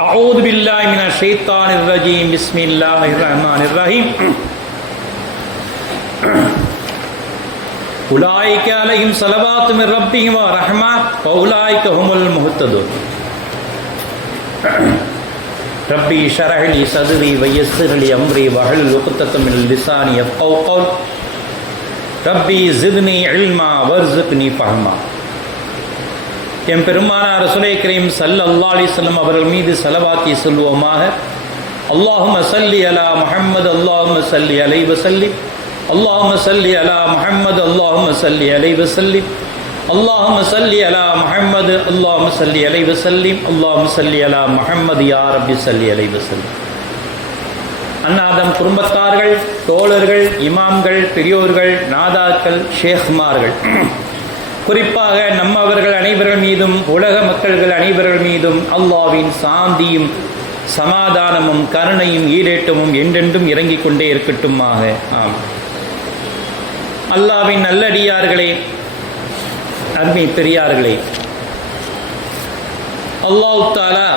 أعوذ بالله من الشيطان الرجيم. بسم الله الرحمن الرحيم. أولئك عليهم صلوات من ربهم ورحمة وأولئك هم المهتدون. ربي شرح لي صدري ويسر لي أمري واحلل عقدة من لساني يفقهوا قول ربي زدني علما وارزقني فهما. என் பெருமானார் ரசுலை கரீம் சல்ல அல்லா அலிஸ்லம் அவர்கள் மீது செலவாத்தி சொல்லுவோமாக அல்லாஹும சல்லி அலா முஹம்மது அல்லாஹும சல்லி அலை வசல்லி அல்லாஹும சல்லி அலா முஹம்மது அல்லாஹும சல்லி அலை வசல்லி அல்லாஹும சல்லி அலா முஹம்மது அல்லாஹும சல்லி அலை வசல்லிம் அல்லாஹும சல்லி அலா முஹம்மது யா ரப்பி சல்லி அலை வசல்லிம் அன்னாதம் குடும்பத்தார்கள் தோழர்கள் இமாம்கள் பெரியோர்கள் நாதாக்கள் ஷேக்மார்கள். குறிப்பாக நம்மவர்கள் அனைவர்கள் மீதும் உலக மக்கள்கள் அனைவர்கள் மீதும் அல்லாவின் சாந்தியும் சமாதானமும் கருணையும் ஈடேட்டமும் என்றென்றும் இறங்கிக் கொண்டே இருக்கட்டுமாக. ஆம். அல்லாவின் நல்லடியார்களே அருமை பெரியார்களே அல்லாஹ் தாலா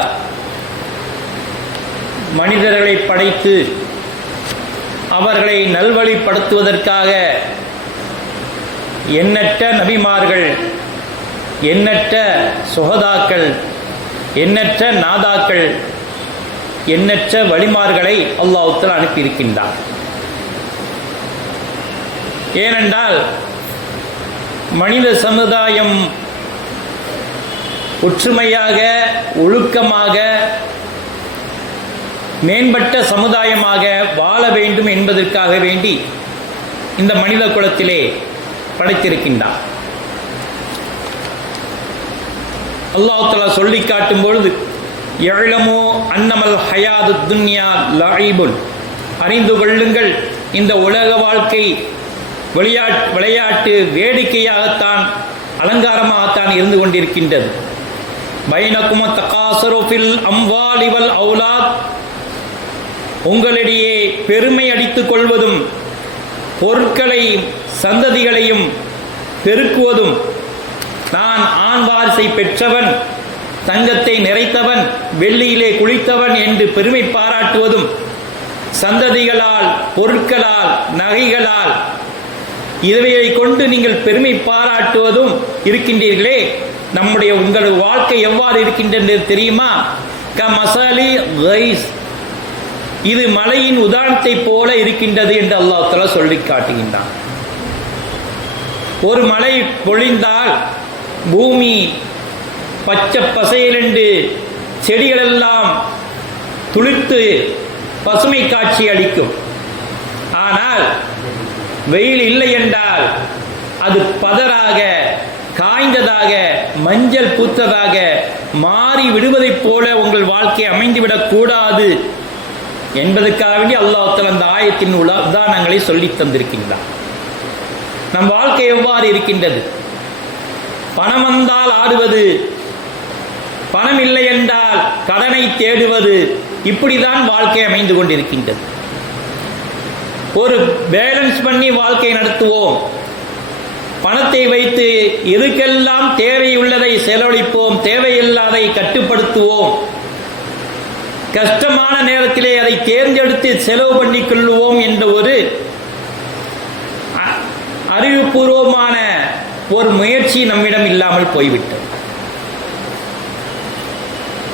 மனிதர்களை படைத்து அவர்களை நல்வழிப்படுத்துவதற்காக எண்ணற்ற நபிமார்கள் எண்ணற்ற சுகதாக்கள் எண்ணற்ற நாதாக்கள் எண்ணற்ற வழிமார்களை அல்லாஹுத்தல் அனுப்பியிருக்கின்றார் ஏனென்றால் மனித சமுதாயம் ஒற்றுமையாக ஒழுக்கமாக மேம்பட்ட சமுதாயமாக வாழ வேண்டும் என்பதற்காக வேண்டி இந்த மனித குலத்திலே படைத்திருக்கின்றான். அல்லாஹாலா சொல்லி காட்டும் பொழுது எழமோ அன்னமல் ஹயாது துன்யா லாயிபுல் அறிந்து கொள்ளுங்கள் இந்த உலக வாழ்க்கை விளையாட் விளையாட்டு வேடிக்கையாகத்தான் அலங்காரமாகத்தான் இருந்து கொண்டிருக்கின்றது. பைனகும தகாசரோஃபில் அம்வாலிவல் அவுலாத். உங்களிடையே பெருமை அடித்துக் கொள்வதும் பொருட்களையும் சந்ததிகளையும் பெருக்குவதும் நான் ஆண் வாரிசை பெற்றவன் தங்கத்தை நிறைத்தவன் வெள்ளியிலே குளித்தவன் என்று பெருமை பாராட்டுவதும் சந்ததிகளால் பொருட்களால் நகைகளால் இவையை கொண்டு நீங்கள் பெருமை பாராட்டுவதும் இருக்கின்றீர்களே. நம்முடைய உங்கள் வாழ்க்கை எவ்வாறு இருக்கின்றது தெரியுமா? க மசாலி ரைஸ் இது மலையின் உதாரணத்தை போல இருக்கின்றது என்று அல்லாஹால சொல்லி காட்டுகின்றான். ஒரு மலை பொழிந்தால் பூமி பச்சை பசையிலென்று செடிகளெல்லாம் துளிர்த்து பசுமை காட்சி அளிக்கும். ஆனால் வெயில் இல்லை என்றால் அது பதறாக காய்ந்ததாக மஞ்சள் பூத்ததாக மாறி விடுவதைப் போல உங்கள் வாழ்க்கை அமைந்துவிடக் கூடாது என்பதற்காக வேண்டி அல்லாஹால அந்த ஆயத்தின் உள்ள உதாரணங்களை சொல்லி தந்திருக்கின்றான். நம் வாழ்க்கை எவ்வாறு இருக்கின்றது? பணம் வந்தால் ஆடுவது பணம் இல்லை என்றால் கடனை தேடுவது இப்படிதான் வாழ்க்கை அமைந்து கொண்டிருக்கின்றது. ஒரு பேலன்ஸ் பண்ணி வாழ்க்கை நடத்துவோம். பணத்தை வைத்து எதுக்கெல்லாம் தேவையுள்ளதை செலவழிப்போம் தேவையில்லாதை கட்டுப்படுத்துவோம் கஷ்டமான நேரத்திலே அதை தேர்ந்தெடுத்து செலவு பண்ணிக் கொள்ளுவோம் என்ற ஒரு அறிவுபூர்வமான ஒரு முயற்சி நம்மிடம் இல்லாமல் போய்விட்டது.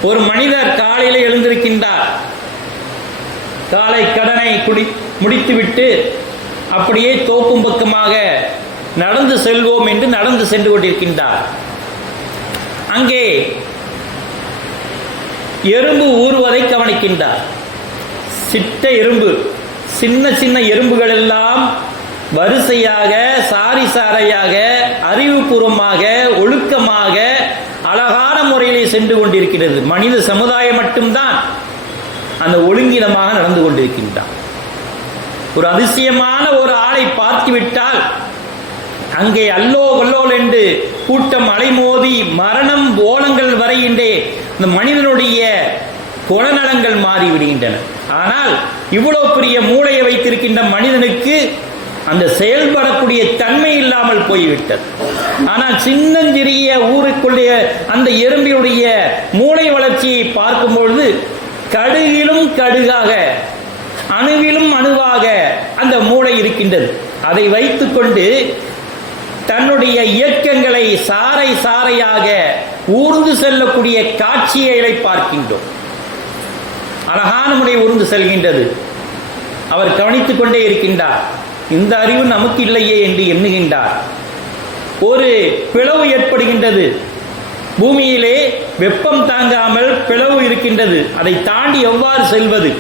ஒரு மனிதர் காலையில் எழுந்திருக்கின்றார். காலை கடனை குடி முடித்துவிட்டு அப்படியே தோக்கும் பக்கமாக நடந்து செல்வோம் என்று நடந்து சென்று கொண்டிருக்கின்றார். அங்கே எறும்பு ஊறுவதை கவனிக்கின்றார். சிட்ட எறும்பு சின்ன சின்ன எறும்புகள் எல்லாம் வரிசையாக சாரி சாரையாக அறிவுபூர்வமாக ஒழுக்கமாக அழகான முறையிலே சென்று கொண்டிருக்கிறது. மனித சமுதாயம் மட்டும்தான் அந்த ஒழுங்கினமாக நடந்து கொண்டிருக்கின்றான் ஒரு அதிசயமான ஒரு ஆளை பார்த்துவிட்டால் அங்கே அல்லோ வல்லோல் என்று கூட்டம் அலைமோதி மரணம் ஓலங்கள் வரையின்றே இந்த மனிதனுடைய குலநலங்கள் மாறிவிடுகின்றன. ஆனால் இவ்வளவு பெரிய மூளையை வைத்திருக்கின்ற மனிதனுக்கு அந்த செயல்படக்கூடிய தன்மை இல்லாமல் போய்விட்டது. ஆனால் சின்னஞ்சிறிய ஊருக்குள்ளே அந்த எறும்பியுடைய மூளை வளர்ச்சியை பார்க்கும்பொழுது கடுகிலும் கடுகாக அணுவிலும் அணுவாக அந்த மூளை இருக்கின்றது. அதை வைத்துக்கொண்டு தன்னுடைய இயக்கங்களை சாறை சாறையாக ஊர்ந்து செல்லக்கூடிய காட்சியை பார்க்கின்றோம். அழகான முறை ஊர்ந்து செல்கின்றது. அவர் கவனித்துக் கொண்டே இருக்கின்றார். இந்த அறிவு நமக்கு இல்லையே என்று எண்ணுகின்றார். ஒரு பிளவு ஏற்படுகின்றது. பூமியிலே வெப்பம் தாங்காமல் பிளவு இருக்கின்றது. அதை தாண்டி எவ்வாறு செல்வது?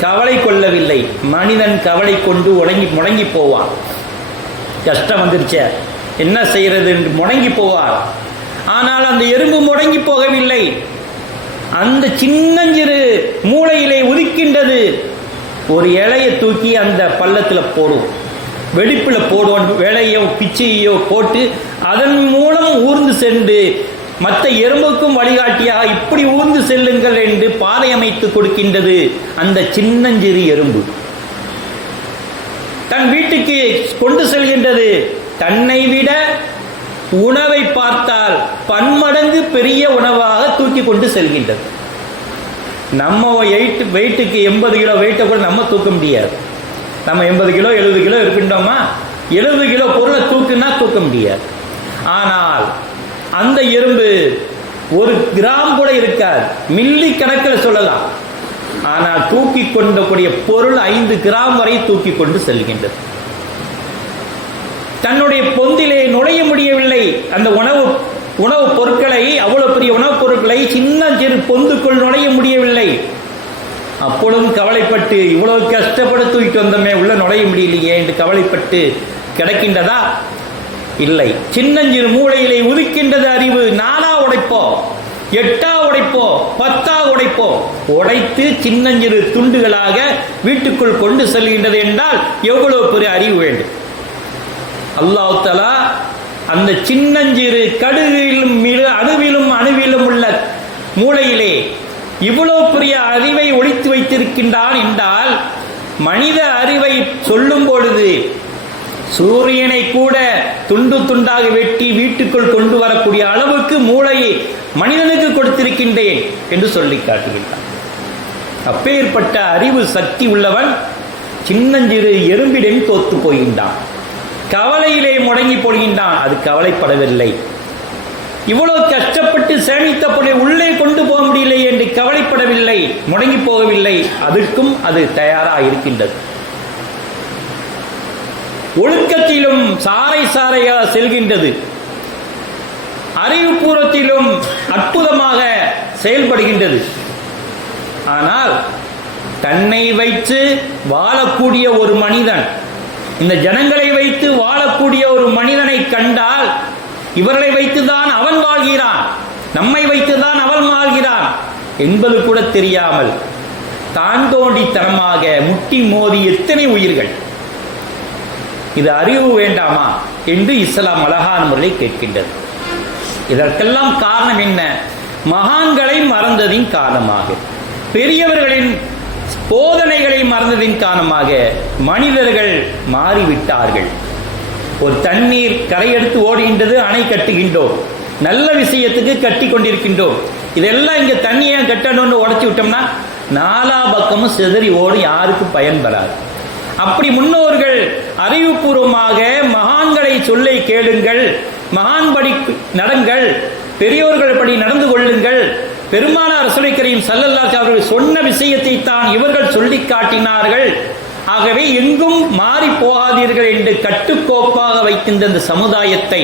கவலை கொள்ளவில்லை. மனிதன் கவலை கொண்டு உடங்கி முடங்கி போவான். கஷ்டம் வந்துருச்சே. என்ன செய்யறது என்று முடங்கி போவார். ஆனால் அந்த எறும்பு முடங்கி போகவில்லை. அந்த சின்னஞ்சிறு மூளையிலே உதிக்கின்றது. ஒரு இலையை தூக்கி அந்த பள்ளத்தில் போடும். வெடிப்பில் போடுவோம் வேலையோ பிச்சையோ போட்டு அதன் மூலம் ஊர்ந்து சென்று மற்ற எறும்புக்கும் வழிகாட்டியாக இப்படி ஊர்ந்து செல்லுங்கள் என்று பாதை அமைத்து கொடுக்கின்றது அந்த சின்னஞ்சிறு எறும்பு. தன் வீட்டுக்கு கொண்டு செல்கின்றது. தன்னை விட உணவை பார்த்தால் பன்மடங்கு பெரிய உணவாக தூக்கி கொண்டு செல்கின்றது. நம்ம எயிட் வெயிட்டுக்கு எண்பது கிலோ வெயிட்டை கூட நம்ம தூக்க முடியாது. நம்ம எண்பது கிலோ எழுபது கிலோ இருக்கின்றோமா? எழுபது கிலோ பொருளை தூக்குன்னா தூக்க முடியாது. ஆனால் அந்த எறும்பு ஒரு கிராம் கூட இருக்காது. மில்லி கணக்கில் சொல்லலாம். ஆனால் தூக்கி கொண்டக்கூடிய பொருள் ஐந்து கிராம் வரை தூக்கி கொண்டு செல்கின்றது. தன்னுடைய பொந்திலே நுழைய முடியவில்லை. அந்த உணவு உணவுப் பொருட்களை அவ்வளவு பெரிய உணவுப் பொருட்களை சின்ன சிறு பொந்துக்குள் நுழைய முடியவில்லை. அப்பொழுதும் கவலைப்பட்டு இவ்வளவு கஷ்டப்பட்டு தூக்கிட்டு வந்தோமே உள்ள நுழைய முடியலையே என்று கவலைப்பட்டு கிடக்கின்றதா? இல்லை. சின்னஞ்சிறு மூளையிலே உதிக்கின்றது அறிவு. நானா உடைப்போ எட்டா உடைப்போ பத்தா உடைப்போ உடைத்து சின்னஞ்சிறு துண்டுகளாக வீட்டுக்குள் கொண்டு செல்கின்றது என்றால் எவ்வளவு பெரிய அறிவு வேண்டும். அல்லாஹ் தலா அந்த சின்னஞ்சிறு கடுகிலும் மிளு அணுவிலும் அணுவிலும் உள்ள மூளையிலே இவ்வளவு பெரிய அறிவை ஒழித்து வைத்திருக்கின்றான் என்றால் மனித அறிவை சொல்லும் பொழுது சூரியனை கூட துண்டு துண்டாக வெட்டி வீட்டுக்குள் கொண்டு வரக்கூடிய அளவுக்கு மூளையை மனிதனுக்கு கொடுத்திருக்கின்றேன் என்று சொல்லி காட்டுகின்றான். அப்பேற்பட்ட அறிவு சக்தி உள்ளவன் சின்னஞ்சிறு எறும்பிடன் தோத்து போகின்றான். கவலையிலே முடங்கி போடுகின்றான். அது கவலைப்படவில்லை. இவ்வளவு கஷ்டப்பட்டு சேமித்த பொருளை உள்ளே கொண்டு போக முடியலை என்று கவலைப்படவில்லை முடங்கி போகவில்லை. அதற்கும் அது தயாராக இருக்கின்றது. ஒழுக்கத்திலும் சாறை சாறையாக செல்கின்றது. அறிவுபூர்வத்திலும் அற்புதமாக செயல்படுகின்றது. ஆனால் தன்னை வைத்து வாழக்கூடிய ஒரு மனிதன் இந்த ஜனங்களை வைத்து வாழக்கூடிய ஒரு மனிதனை கண்டால் இவர்களை வைத்துதான் அவன் வாழ்கிறான். நம்மை வைத்துதான் அவன் வாழ்கிறான் என்பது கூட தெரியாமல் தான் தோண்டித்தனமாக முட்டி மோதி எத்தனை உயிர்கள்? இது அறிவு வேண்டாமா என்று இஸ்லாம் அழகான முறையை கேட்கின்றது. இதற்கெல்லாம் காரணம் என்ன? மகான்களை மறந்ததின் காரணமாக. பெரியவர்களின் போதனைகளை மறந்ததின் காரணமாக மனிதர்கள் மாறிவிட்டார்கள். ஒரு தண்ணீர் கரையெடுத்து ஓடுகின்றது அணை கட்டுகின்றோம். நல்ல விஷயத்துக்கு கட்டி கொண்டிருக்கின்றோம். இதெல்லாம் இங்க தண்ணியை கட்டணும்னு உடைச்சி விட்டோம்னா நாலா பக்கமும் சிதறி ஓடும் யாருக்கும் பயன் வராது. அப்படி முன்னோர்கள் அறிவுபூர்வமாக மகான்களை சொல்லை கேளுங்கள் மகான் படி நடங்கள் பெரியோர்கள் படி நடந்து கொள்ளுங்கள் பெருமானார் சுலைக்கரையும் சல்லல்லாஹு அவர்கள் சொன்ன விஷயத்தை தான் இவர்கள் சொல்லி காட்டினார்கள். ஆகவே எங்கும் மாறி போகாதீர்கள் என்று கட்டுக்கோப்பாக வைக்கின்ற இந்த சமுதாயத்தை.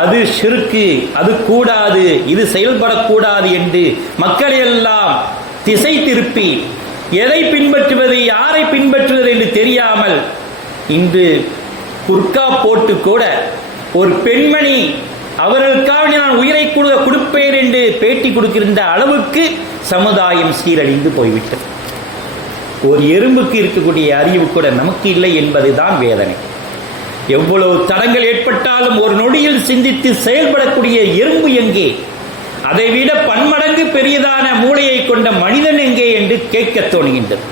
அது சிறுக்கு அது கூடாது இது செயல்படக்கூடாது என்று மக்களை எல்லாம் திசை திருப்பி எதை பின்பற்றுவது யாரை பின்பற்றுவது என்று தெரியாமல் இன்று குர்கா போட்டு கூட ஒரு பெண்மணி அவர்களுக்காக நான் உயிரை கூட கொடுப்பேன் என்று பேட்டி கொடுக்கின்ற அளவுக்கு சமுதாயம் சீரழிந்து போய்விட்டது. ஒரு எறும்புக்கு இருக்கக்கூடிய அறிவு கூட நமக்கு இல்லை என்பதுதான் வேதனை. எவ்வளவு தடங்கள் ஏற்பட்டாலும் ஒரு நொடியில் சிந்தித்து செயல்படக்கூடிய எறும்பு எங்கே? அதைவிட பன்மடங்கு பெரியதான மூளையை கொண்ட மனிதன் எங்கே என்று கேட்க தோணுகின்றது.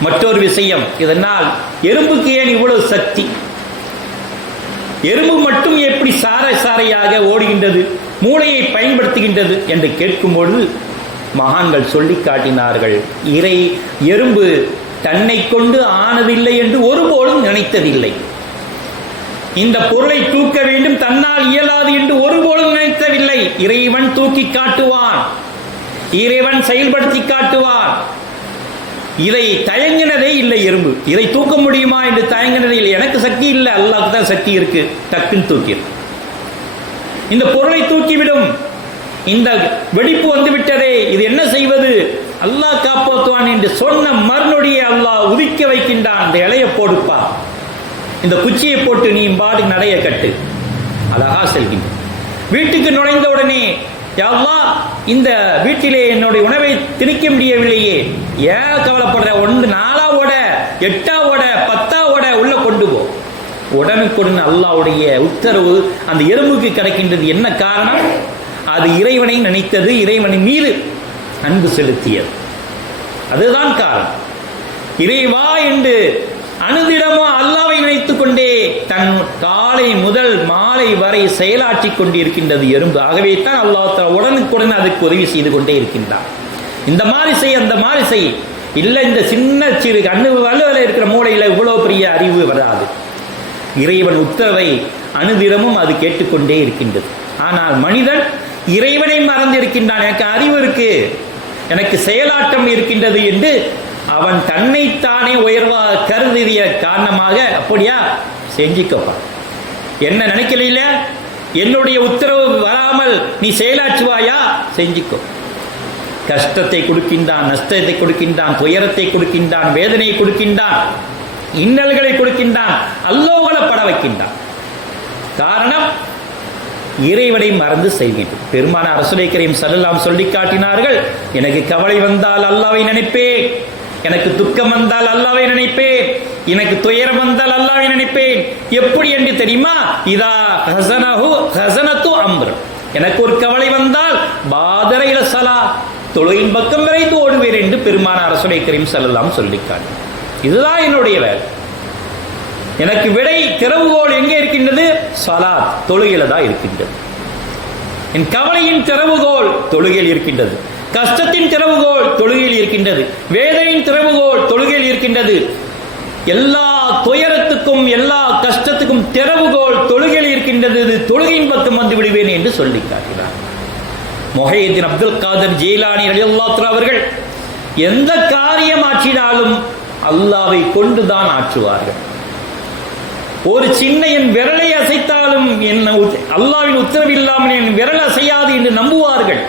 மற்றொரு விஷயம் இதனால் எறும்புக்கு ஏன் இவ்வளவு சக்தி? எறும்பு மட்டும் எப்படி சாரை சாரையாக ஓடுகின்றது மூளையை பயன்படுத்துகின்றது என்று கேட்கும்பொழுது மகான்கள் சொல்லி காட்டினார்கள் இறை எறும்பு தன்னை கொண்டு ஆனதில்லை என்று ஒருபோதும் நினைத்ததில்லை. இந்த பொருளை தூக்க வேண்டும் தன்னால் இயலாது என்று ஒருபோதும் நினைத்ததில்லை. இறைவன் தூக்கி காட்டுவான். இறைவன் செயல்படுத்தி காட்டுவான். இதை தயங்கினதே இல்லை எறும்பு. இதை தூக்க முடியுமா என்று தயங்கினதே இல்லை. எனக்கு சக்தி இல்லை. அல்லாவுக்கு தான் சக்தி இருக்கு. டக்குன்னு தூக்கிடும் இந்த பொருளை தூக்கிவிடும். இந்த வெடிப்பு வந்து விட்டதே. இது என்ன செய்வது? அல்லாஹ் காப்பாற்றுவான் என்று சொன்ன மறுநொடியை அல்லாஹ் உதிக்க வைக்கின்றான். அந்த இலையை போடுப்பா. இந்த குச்சியை போட்டு நீ பாடு நடைய கட்டு. அழகா செல்கின்ற வீட்டுக்கு நுழைந்த உடனே யா இந்த வீட்டிலே என்னுடைய உணவை திணிக்க முடியவில்லையே. ஏன் கவலைப்படுற? ஒன்று நாலாவோட எட்டாவோட பத்தாவோட உள்ள கொண்டு போ. உடனுக்குடன் அல்லாவுடைய உத்தரவு அந்த எறும்புக்கு கிடைக்கின்றது. என்ன காரணம்? அது இறைவனை நினைத்தது இறைவனின் மீது அன்பு செலுத்தியது. அதுதான் காரணம். இறைவா என்று அணுதிடமோ அல்ல அல்லாவை வைத்துக் கொண்டே தன் காலை முதல் மாலை வரை செயலாற்றி கொண்டிருக்கின்றது எறும்பு. ஆகவே தான் அல்லாஹ் உடனுக்குடன் அதுக்கு உதவி செய்து கொண்டே இருக்கின்றான். இந்த மாதிரி செய் அந்த மாதிரி செய். இல்லை இந்த சின்ன சிறு கண்ணு வலுவில் இருக்கிற மூளையில் இவ்வளோ பெரிய அறிவு வராது. இறைவன் உத்தரவை அனுதினமும் அது கேட்டுக்கொண்டே இருக்கின்றது. ஆனால் மனிதன் இறைவனை மறந்திருக்கின்றான். எனக்கு அறிவு இருக்கு. எனக்கு செயலாட்டம் இருக்கின்றது என்று அவன் தன்னைத்தானே உயர்வாக கருதிய காரணமாக அப்படியா? செஞ்சிக்கப்பான் என்ன நினைக்கல என்னுடைய உத்தரவு வராமல் நீ செயலாற்றுவாயா? செஞ்சுக்கோ. கஷ்டத்தை கொடுக்கின்றான் நஷ்டத்தை கொடுக்கின்றான் துயரத்தை கொடுக்கின்றான் வேதனையை கொடுக்கின்றான் இன்னல்களை கொடுக்கின்றான் அல்லோகளை பட வைக்கின்றான். காரணம் இறைவனை மறந்து செய்கின்றோம் பெருமான அரசுரைக்கரையும் கரீம் சல்லல்லாம் சொல்லி காட்டினார்கள் எனக்கு கவலை வந்தால் அல்லாவை நினைப்பேன். எனக்கு துக்கம் வந்தால் அல்லாவை நினைப்பேன். எனக்கு துயரம் வந்தால் அல்லாவை நினைப்பேன். எப்படி என்று தெரியுமா? இதா ஹசனஹு ஹசனத்து அம்ரு. எனக்கு ஒரு கவலை வந்தால் பாதர இலசலா சலா பக்கம் விரைந்து ஓடுவேன் என்று பெருமான அரசுலை கரீம் செல்லலாம் சொல்லி இதுதான் என்னுடைய வேலை. எனக்கு விடை திறவுகோல் எங்கே இருக்கின்றது? சலாத் தொழுகையில தான் இருக்கின்றது. என் கவலையின் திறவுகோல் தொழுகையில் இருக்கின்றது. கஷ்டத்தின் திறவுகோல் தொழுகையில் இருக்கின்றது. வேதனையின் திறவுகோல் தொழுகையில் இருக்கின்றது. எல்லா துயரத்துக்கும் எல்லா கஷ்டத்துக்கும் திறவுகோல் தொழுகையில் இருக்கின்றது. தொழுகையின் பக்கம் வந்து விடுவேன் என்று சொல்லி காட்டினார். மொஹையத்தின் அப்துல் காதர் ஜெயிலானி அலியுல்லாத்ரா அவர்கள் எந்த காரியம் ஆற்றினாலும் அல்லாவை கொண்டுதான் ஆற்றுவார்கள். ஒரு சின்ன என் விரலை அசைத்தாலும் என்ன அல்லாவின் உத்தரவு இல்லாமல் என் விரல் அசையாது என்று நம்புவார்கள்.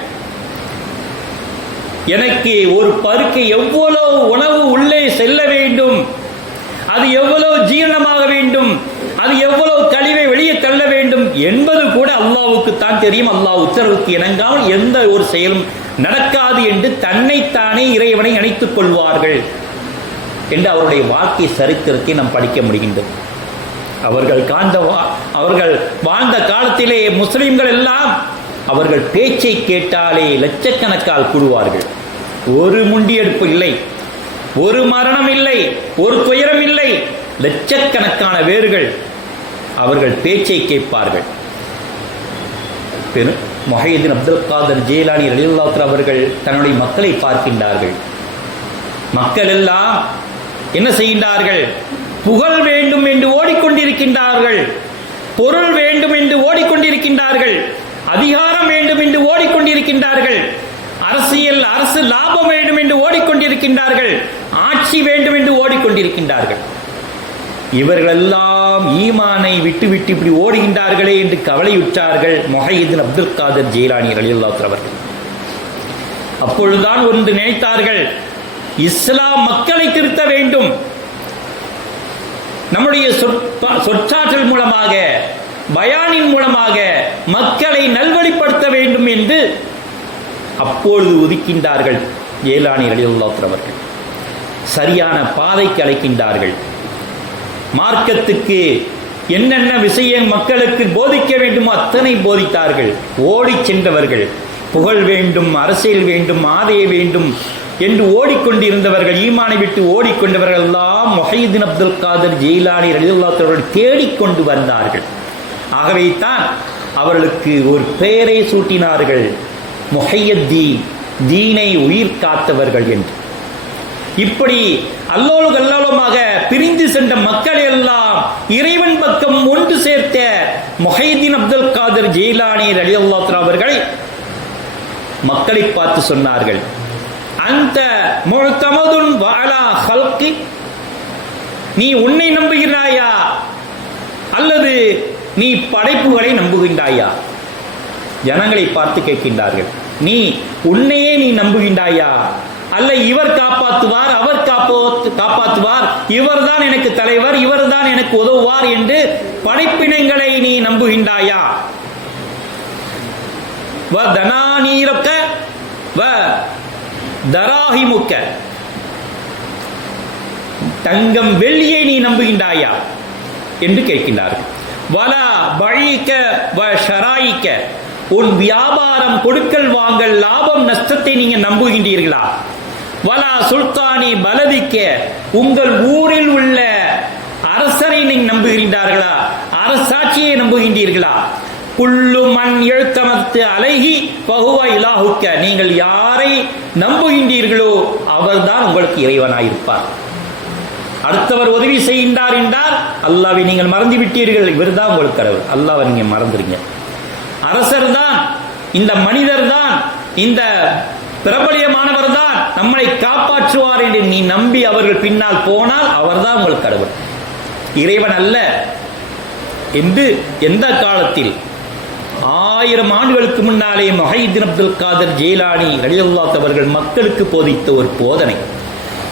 எனக்கு ஒரு பருக்கை எவ்வளவு உணவு உள்ளே செல்ல வேண்டும்? அது எவ்வளவு ஜீரணமாக வேண்டும்? அது எவ்வளவு கழிவை வெளியே தள்ள வேண்டும்? என்பது கூட அல்லாவுக்கு தான் தெரியும். அல்லாஹ் உத்தரவுக்கு இணங்காமல் எந்த ஒரு செயலும் நடக்காது என்று தன்னைத்தானே இறைவனை நினைத்துக் கொள்வார்கள் என்று அவருடைய வாழ்க்கை சரித்திரத்தை நாம் படிக்க முடிகின்றது. அவர்கள் காந்த அவர்கள் வாழ்ந்த காலத்திலே முஸ்லிம்கள் எல்லாம் அவர்கள் பேச்சை கேட்டாலே லட்சக்கணக்கால் கூடுவார்கள் ஒரு முண்டியெடுப்பு இல்லை. ஒரு மரணம் இல்லை ஒரு துயரம் இல்லை. லட்சக்கணக்கான வேர்கள் அவர்கள் பேச்சை கேட்பார்கள். பெரு மொஹீதீன் அப்துல் காதர் ஜெயலானி ரலியுல்லாத்ரா அவர்கள் தன்னுடைய மக்களை பார்க்கின்றார்கள். மக்கள் எல்லாம் என்ன செய்கின்றார்கள்? புகழ் வேண்டும் என்று ஓடிக்கொண்டிருக்கின்றார்கள். பொருள் வேண்டும் என்று ஓடிக்கொண்டிருக்கின்றார்கள். அதிகாரம் வேண்டும் என்று ஓடிக்கொண்டிருக்கின்றார்கள் அரசியல் அரசு லாபம் வேண்டும் என்று ஓடிக்கொண்டிருக்கின்றார்கள் ஆட்சி வேண்டும் என்று ஓடிக்கொண்டிருக்கின்றார்கள்? இவர்களெல்லாம் ஈமானை விட்டு விட்டு இப்படி ஓடுகின்றார்களே என்று கவலையுற்றார்கள் மொஹீதீன் அப்துல் காதர் ஜெயிலானி அலியுல்லாத்தர் அவர்கள். அப்பொழுதுதான் ஒன்று நினைத்தார்கள் இஸ்லாம் மக்களை திருத்த வேண்டும். நம்முடைய சொற்றாற்றல் மூலமாக பயானின் மூலமாக மக்களை நல்வழிப்படுத்த வேண்டும் என்று அப்பொழுது ஒதுக்கின்றார்கள் ஏலானி அலியுல்லாத்தர் அவர்கள். சரியான பாதைக்கு அழைக்கின்றார்கள். மார்க்கத்துக்கு என்னென்ன விஷயம் மக்களுக்கு போதிக்க வேண்டுமோ அத்தனை போதித்தார்கள். ஓடி சென்றவர்கள் புகழ் வேண்டும் அரசியல் வேண்டும் ஆதைய வேண்டும் என்று ஓடிக்கொண்டிருந்தவர்கள் ஈமானை விட்டு ஓடிக்கொண்டவர்கள் எல்லாம் மொஹீதீன் அப்துல் காதர் ஜெயிலானி ரலியுல்லாத்தவர்கள் தேடிக்கொண்டு வந்தார்கள். ஆகவே தான் அவர்களுக்கு ஒரு பெயரை சூட்டினார்கள். முஹையத்தீன் தீனை உயிர் காத்தவர்கள் என்று. இப்படி அல்லோல் கல்லோலமாக பிரிந்து சென்ற மக்கள் எல்லாம் இறைவன் பக்கம் ஒன்று சேர்த்த முஹைதீன் அப்துல் காதர் ஜெயிலானி அலி அவர்கள் மக்களை பார்த்து சொன்னார்கள் அந்த முழுத்தமதுன் வாழா ஹல்கி நீ உன்னை நம்புகிறாயா? அல்லது நீ படைப்புகளை நம்புகின்றாயா? ஜனங்களை பார்த்து கேட்கின்றார்கள் நீ உன்னையே நீ நம்புகின்றாயா? அல்ல இவர் காப்பாற்றுவார் அவர் காப்பாத்து காப்பாற்றுவார் இவர்தான் எனக்கு தலைவர் இவர்தான் எனக்கு உதவுவார் என்று படைப்பினங்களை நீ நம்புகின்றாயா? வ தனானீரக்க வ தராஹிமுக்க. தங்கம் வெள்ளியை நீ நம்புகின்றாயா? என்று கேட்கின்றார்கள். வல பழிக்க வ ஷராயிக்க. உன் வியாபாரம் கொடுக்கல் வாங்கல் லாபம் நஷ்டத்தை நீங்க நம்புகின்றீர்களா? வலா சுல்தானி பலதிக்க உங்கள் ஊரில் உள்ள அரசரை நீங்கள் நம்புகின்றார்களா? அரசாட்சியை நம்புகின்றீர்களா? குள்ளு மண் எழுத்தமத்து அழகி பகுவா இலாஹுக்க நீங்கள் யாரை நம்புகின்றீர்களோ அவர்தான் உங்களுக்கு இறைவனாயிருப்பார். அடுத்தவர் உதவி செய்கின்றார் என்றால் அல்லாவை நீங்கள் மறந்து விட்டீர்கள் இவர் தான் உங்களுக்கு கடவுள். அல்லாவை நீங்கள் மறந்துருங்க அரசர் தான் இந்த மனிதர் தான் இந்த பிரபலியமானவர் தான் நம்மளை காப்பாற்றுவார் என்று நீ நம்பி அவர்கள் பின்னால் போனால் அவர்தான் உங்கள் கடவுள் இறைவன் அல்ல என்று எந்த காலத்தில் ஆயிரம் ஆண்டுகளுக்கு முன்னாலே மொஹைதீன் அப்துல் காதர் ஜெயிலானி ரலியல்லாத் அவர்கள் மக்களுக்கு போதித்த ஒரு போதனை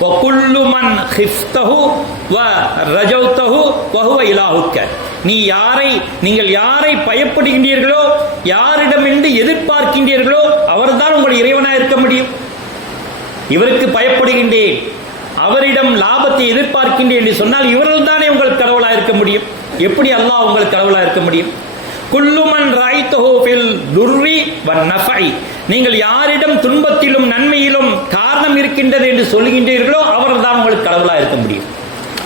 وَكُلُّ مَنْ خِفْتَهُ وَرَجَوْتَهُ وَهُوَ إِلَٰهُكَ நீ யாரை நீங்கள் யாரை பயப்படுகின்றீர்களோ யாரிடமிருந்து எதிர்பார்க்கின்றீர்களோ அவர்தான் உங்கள் இறைவனாக இருக்க முடியும். இவருக்கு பயப்படுகின்றேன். அவரிடம் லாபத்தை எதிர்பார்க்கின்றேன் என்று சொன்னால் இவர்கள் தானே உங்கள் கடவுளாக இருக்க முடியும். எப்படி அல்லாஹ் உங்கள் கடவுளாக இருக்க முடியும்? குல்லுமன் ராய்த்தஹோ துர்ரி நஃபை. நீங்கள் யாரிடம் துன்பத்திலும் நன்மையிலும் காரணம் இருக்கின்றது என்று சொல்லுகின்றீர்களோ அவர்தான் உங்களுக்கு கடவுளாக இருக்க முடியும்.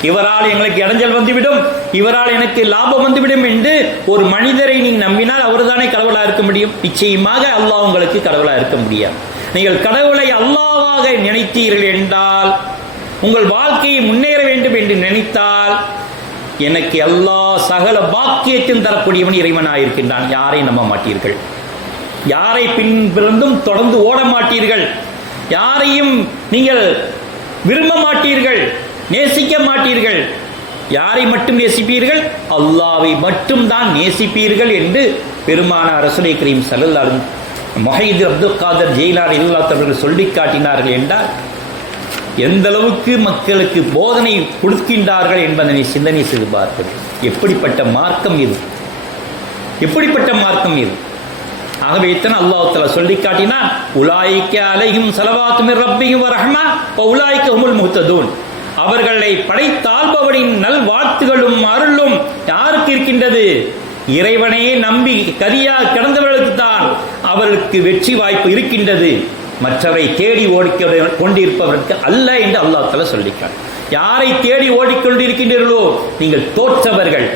இவரால் எங்களுக்கு இடைஞ்சல் வந்துவிடும். இவரால் எனக்கு லாபம் வந்துவிடும் என்று ஒரு மனிதரை நீ நம்பினால் அவர்தானே கடவுளாக இருக்க முடியும்? நிச்சயமாக அல்லாஹ் உங்களுக்கு கடவுளாக இருக்க முடியாது. நீங்கள் கடவுளை அல்லாவாக நினைத்தீர்கள் என்றால் உங்கள் வாழ்க்கையை முன்னேற வேண்டும் என்று நினைத்தால் எனக்கு எல்லா சகல பாக்கியத்தையும் தரக்கூடியவன் இறைவனாயிருக்கின்றான். யாரை நம்ப மாட்டீர்கள்? யாரை பின்பிருந்தும் தொடர்ந்து ஓட மாட்டீர்கள்? யாரையும் நீங்கள் விரும்ப மாட்டீர்கள்? நேசிக்க மாட்டீர்கள். யாரை மட்டும் நேசிப்பீர்கள்? அல்லாவை மட்டும் தான் நேசிப்பீர்கள் என்று பெருமான அரசுரை கரீம் சல்லல்லாலும் மொஹீது அப்துல் காதர் ஜெயிலார் இல்லாதவர்கள் சொல்லி காட்டினார்கள் என்றால் எந்த அளவுக்கு மக்களுக்கு போதனை கொடுக்கின்றார்கள் என்பதனை சிந்தனை செய்து பார்ப்பது. எப்படிப்பட்ட மார்க்கம் இது? எப்படிப்பட்ட மார்க்கம் இது? ஆகவே இத்தனை அல்லாஹால சொல்லி காட்டினான் உலாய்க்க அலையும் செலவாத்துமே ரப்பியும் ரஹ்மா உலாய்க்க உமுல் முத்ததூன் அவர்களை படைத்தாள்பவனின் நல் வாழ்த்துகளும் அருளும் யாருக்கு இருக்கின்றது? இறைவனையே நம்பி கரியா கிடந்தவர்களுக்கு தான் அவர்களுக்கு வெற்றி வாய்ப்பு இருக்கின்றது. மற்றவரை தேடி ஓடிக்க கொண்டிருப்பவருக்கு அல்ல என்று அல்லாஹ் தலா சொல்லிக்கார் யாரை தேடி ஓடிக்கொண்டிருக்கின்றீர்களோ நீங்கள் தோற்றவர்கள்.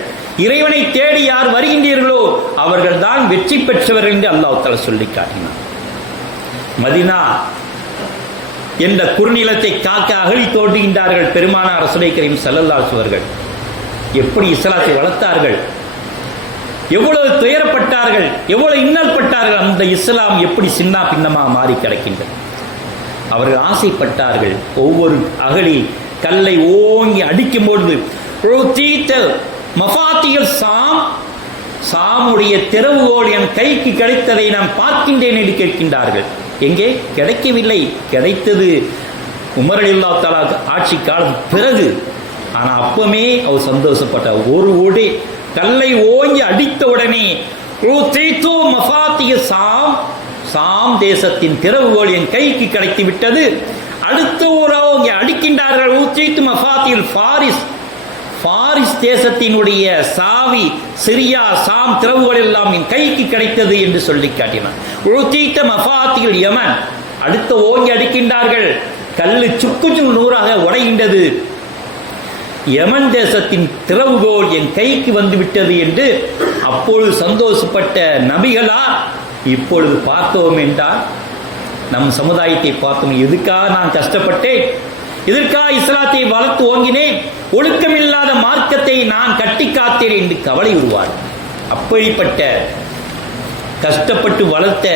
இறைவனை தேடி யார் வருகின்றீர்களோ அவர்கள் தான் வெற்றி பெற்றவர்கள் என்று அல்லாஹ் தலா சொல்லி காட்டினார் மதினா என்ற குறுநிலத்தை காக்க அகழி தோன்றுகின்றார்கள் பெருமான அரசுரை கரீம் செல்லல்லாசுவர்கள் எப்படி இஸ்லாத்தை வளர்த்தார்கள்? எவ்வளவு துயரப்பட்டார்கள்? எவ்வளவு இன்னல் பட்டார்கள் அந்த இஸ்லாம் எப்படி சின்ன பின்னமாக மாறி கிடக்கின்றது. அவர்கள் ஆசைப்பட்டார்கள் ஒவ்வொரு அகழி கல்லை ஓங்கி அடிக்கும் பொழுது மஃபாத்திகள் சாம் சாமுடைய திறவுகோல் என் கைக்கு கிடைத்ததை நான் பார்க்கின்றேன் என்று கேட்கின்றார்கள். எங்கே? கிடைக்கவில்லை. கிடைத்தது. உமரலில்லா தலா ஆட்சி காலம் பிறகு. ஆனால் அப்பமே அவர் சந்தோஷப்பட்டார் ஒரு ஓடி கல்லை ஓங்கி அடித்த உடனே சாம். சாம் தேசத்தின் திறவுகோல் என் கைக்கு கிடைத்து விட்டது. அடுத்த ஒரு அடிக்கின்றார்கள். மஃபாத்தியில் ஃபாரிஸ். பாரிஸ் தேசத்தினுடைய சாவி சிரியா சாம் திறவுகள் எல்லாம் என் கைக்கு கிடைத்தது என்று சொல்லி காட்டினார். உழுத்தீத்த மஃபாத்தில் யமன். அடுத்த ஓங்கி அடிக்கின்றார்கள். கல்லு சுக்கு நூறாக உடைகின்றது. யமன் தேசத்தின் திறவுகோல் என் கைக்கு வந்து விட்டது என்று அப்பொழுது சந்தோஷப்பட்ட நபிகளா இப்பொழுது பார்த்தோம் என்றால் நம் சமுதாயத்தை பார்த்தோம். எதுக்காக நான் கஷ்டப்பட்டேன்? இதற்காக இஸ்லாத்தை வளர்த்து ஓங்கினேன்? ஒழுக்கமில்லாத மார்க்கத்தை நான் கட்டி காத்தேன் என்று கவலை உருவார். அப்படிப்பட்ட கஷ்டப்பட்டு வளர்த்த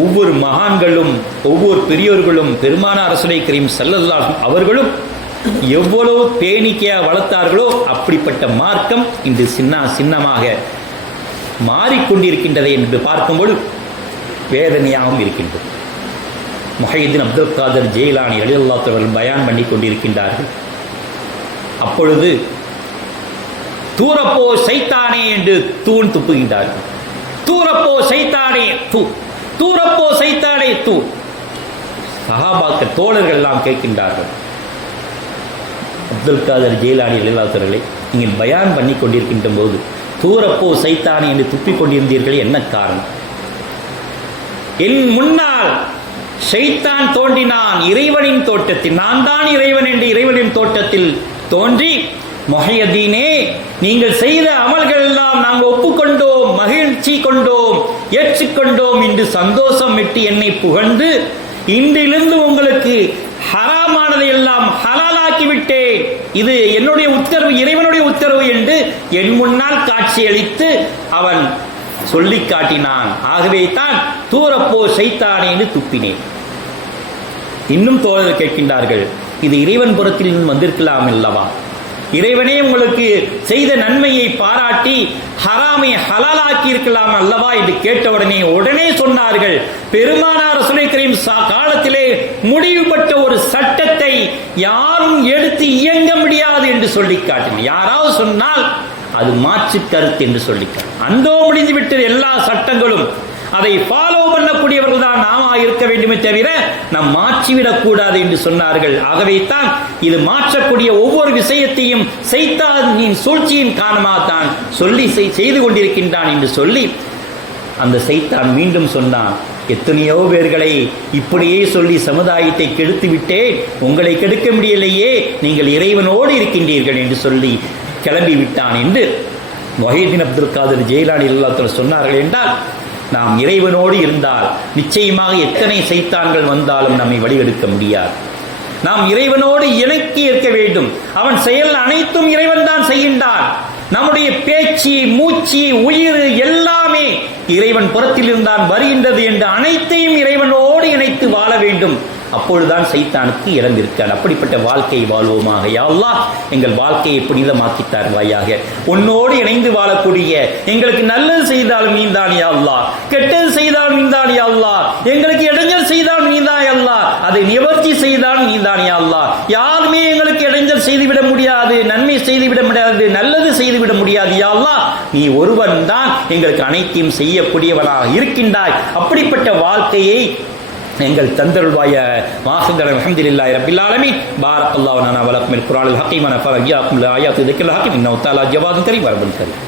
ஒவ்வொரு மகான்களும் ஒவ்வொரு பெரியோர்களும் பெருமான அரசுரை கரீம் செல்லல்லாஹும் அவர்களும் எவ்வளவு பேணிக்கையா வளர்த்தார்களோ அப்படிப்பட்ட மார்க்கம் இன்று சின்ன சின்னமாக மாறிக்கொண்டிருக்கின்றது என்று பார்க்கும்போது வேதனையாகவும் இருக்கின்றது. முஹைதீன் அப்துல் காதர் ஜெயிலானி அலியல்லாத்தவர்கள் பயான் பண்ணி கொண்டிருக்கின்றார்கள். அப்பொழுது தூரப்போ சைத்தானே என்று தூண் துப்புகின்றார்கள். தூரப்போ சைத்தானே தூ தூரப்போ சைத்தானே தூ. சஹாபாக்கள் தோழர்கள் எல்லாம் கேட்கின்றார்கள். அப்துல் காதர் ஜெயிலானி அலிலாத்தவர்களை நீங்கள் பயான் பண்ணி கொண்டிருக்கின்ற போது தூரப்போ சைத்தானே என்று துப்பிக் கொண்டிருந்தீர்கள் என்ன காரணம்? என் முன்னால் ஷைத்தான் தோன்றினான் இறைவனின் தோட்டத்தில். நான் தான் இறைவன் என்று இறைவனின் தோட்டத்தில் தோன்றி மொஹையதீனே நீங்கள் செய்த அமல்கள் எல்லாம் நாங்கள் ஒப்புக்கொண்டோம் மகிழ்ச்சி கொண்டோம் ஏற்றுக்கொண்டோம் என்று சந்தோஷம் விட்டு என்னை புகழ்ந்து இன்றிலிருந்து உங்களுக்கு ஹராமானதை எல்லாம் ஹலாலாக்கி விட்டேன். இது என்னுடைய உத்தரவு இறைவனுடைய உத்தரவு என்று என் முன்னால் காட்சியளித்து அவன் சொல்லி காட்டினான். ஆகவே தான் தூரப்போ செய்தானே என்று துப்பினேன். இன்னும் தோழர் கேட்கின்றார்கள் இது இறைவன் புறத்தில் இருந்து வந்திருக்கலாம் அல்லவா? இறைவனே உங்களுக்கு செய்த நன்மையை பாராட்டி ஹராமை ஹலாலாக்கி இருக்கலாம் அல்லவா என்று கேட்டவுடனே உடனே சொன்னார்கள் பெருமானார் சுலைக்கரையும் காலத்திலே முடிவுபட்ட ஒரு சட்டத்தை யாரும் எடுத்து இயங்க முடியாது என்று சொல்லி காட்டினார் யாராவது சொன்னால் அது மாற்று கருத்து என்று சொல்லிக்கிறார் அந்தோ முடிந்து விட்டது எல்லா சட்டங்களும். அதை ஃபாலோ பண்ணக்கூடியவர்கள் தான் நாம இருக்க வேண்டுமே தவிர நாம் மாற்றிவிடக் கூடாது என்று சொன்னார்கள். ஆகவே தான் இது மாற்றக்கூடிய ஒவ்வொரு விஷயத்தையும் சைத்தானின் சூழ்ச்சியின் காரணமாக தான் சொல்லி செய்து கொண்டிருக்கின்றான் என்று சொல்லி அந்த சைத்தான் மீண்டும் சொன்னான் எத்தனையோ பேர்களை இப்படியே சொல்லி சமுதாயத்தை கெடுத்து விட்டேன். உங்களை கெடுக்க முடியலையே. நீங்கள் இறைவனோடு இருக்கின்றீர்கள் என்று சொல்லி கிளம்பி விட்டான் என்று மொஹீதீன் அப்துல் காதர் ஜெயிலானி இல்லாத்தவர் சொன்னார்கள் என்றால் நாம் இறைவனோடு இருந்தால் நிச்சயமாக எத்தனை சைத்தான்கள் வந்தாலும் நம்மை வழிகெடுக்க முடியாது. நாம் இறைவனோடு இணக்கி இருக்க வேண்டும். அவன் செயல் அனைத்தும் இறைவன் தான் செய்கின்றான். நம்முடைய பேச்சு மூச்சு உயிர் எல்லாமே இறைவன் புறத்தில் இருந்தான் வருகின்றது என்று அனைத்தையும் இறைவனோடு இணைத்து வாழ வேண்டும். அப்பொழுதுதான் சைத்தானுக்கு இடம் இருக்காது அப்படிப்பட்ட வாழ்க்கை வாழ்வோமாக. யாழ்லா எங்கள் வாழ்க்கையை புனிதமாக்கித்தார் வாயாக. உன்னோடு இணைந்து வாழக்கூடிய எங்களுக்கு நல்லது செய்தாலும் நீந்தான் யாழ்லா கெட்டது செய்தாலும் நீந்தான் யாழ்லா எங்களுக்கு இடைஞ்சல் செய்தாலும் நீதான் அல்லா அதை நிவர்த்தி செய்தாலும் நீதான் யாழ்லா யாருமே எங்களுக்கு இடைஞ்சல் செய்துவிட முடியாது நன்மை செய்துவிட முடியாது நல்லது செய்துவிட முடியாது யாழ்லா நீ ஒருவன் தான் எங்களுக்கு அனைத்தையும் செய்யக்கூடியவனாக இருக்கின்றாய். அப்படிப்பட்ட வாழ்க்கையை எங்கள் தந்தருள்வாய மாசுங்கள் அலமதுல்லாஹி ரபில் ஆலமீன் பாரக் அல்லாஹ் நானா வலக்கும் குரானில் ஹக்கீமான ஃபரஜியாக்கும் ஆயாத்து திக்ல் ஹக்கீம் இன்னஹு தஆலா ஜவாதுன் கரீம் வரபுன் கரீம்